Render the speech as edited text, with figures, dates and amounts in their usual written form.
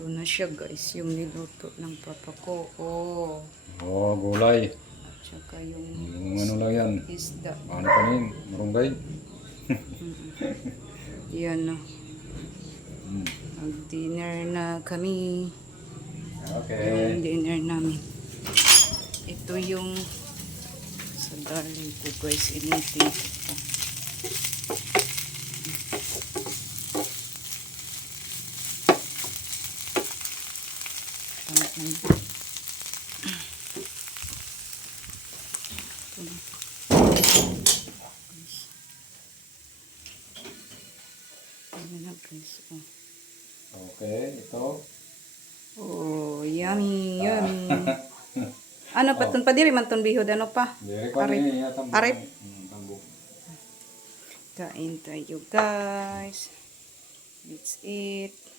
Ito na siya guys, yung niluto ng papa ko. Oh. Oh, gulay. At saka yung Yung ano lang yan. isda. Ano pa rin? Marunggay. Yan na. Mag-dinner na kami. Okay. Yung dinner namin. Ito yung sa darling ko guys. Initin ko pa. Okay, ito. Oh, yummy, yummy. Ano pa ton pa diri man ton bihod ano pa? Diri pa ni yata. Arip. Tambok. Kain tayo guys. That's it.